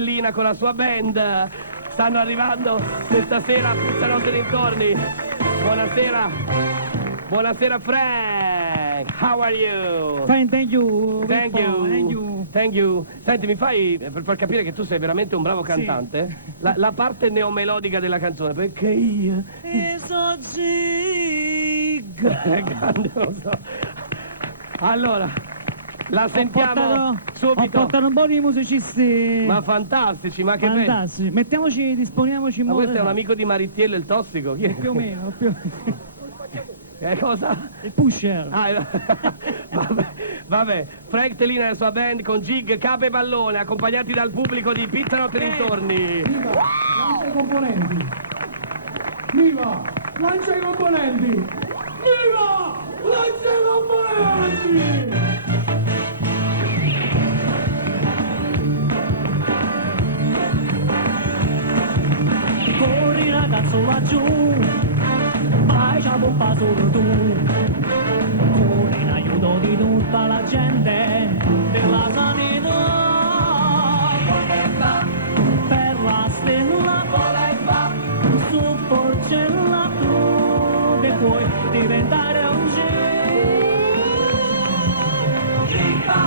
Tellina con la sua band stanno arrivando questa sera a Pizzanotte dintorni. Buonasera, buonasera Frank, how are you? Fine, thank you. Thank you. Thank you. Thank you. Senti, mi fai, per far capire che tu sei veramente un bravo cantante, la parte neomelodica della canzone, perché io... Grande, lo so. Allora, la sentiamo subito. Ho portato un po' di musicisti. Ma fantastici, ma che bello. fantastici. Mettiamoci, disponiamoci in Ma modo. questo è un amico di Marittiello il Tossico? Chi è? Più o meno, più. Cosa? Il pusher. Ah, vabbè, Frank Tellina e la sua band con Gig, Cape e Pallone, accompagnati dal pubblico di Pizzanotte dintorni. Viva! Lancia i componenti! Viva! Lancia i componenti! Viva! Lancia i componenti! Corri ragazzo laggiù, facciamo un passo tu, corri in aiuto di tutta la gente della sanità, per la stella, su porcella tu, che puoi diventare un viva,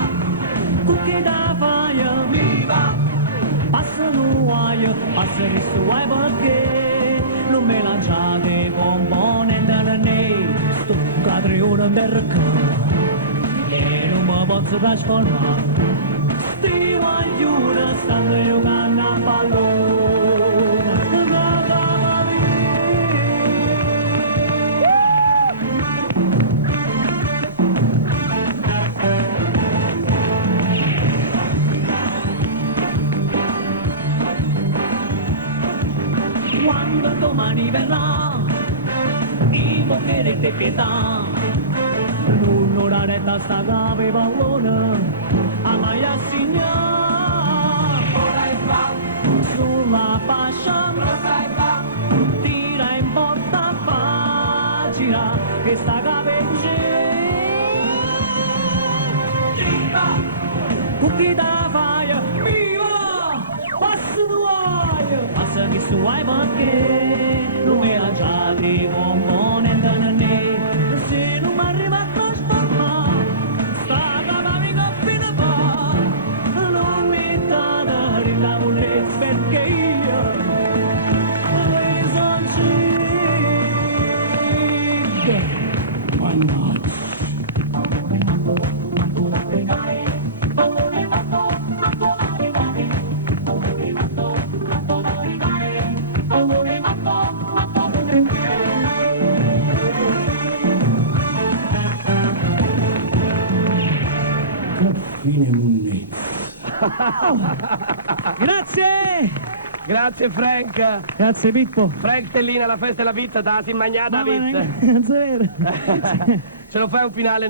cucchi da faia, viva, passa nuoia, passa che suoi perché non me lanciate componente da ne, sto catrione d'erca, e non mi posso trasformare, sti guaglione stanno giocando a pallone, quando domani verrà il potere di pietà, l'un'ora retta sta cave pallone a mai assignare, ora e va sulla fascia, tira in porta faccia che sta cave in gira, cucchi da faia, viva, passa nuoia, passa che su hai perché non mi lanciate componente da ne, se non mi arriva a trasformare, sta cavami coppina fa, non mi date rinlavore perché io son cic, mannaggia. Fine munnezza. Grazie! Grazie Frank. Grazie Pippo. Frank Tellina, la festa e la pizza, te la si mangiata, Ma pizza. non è vero. Ce lo fai un finale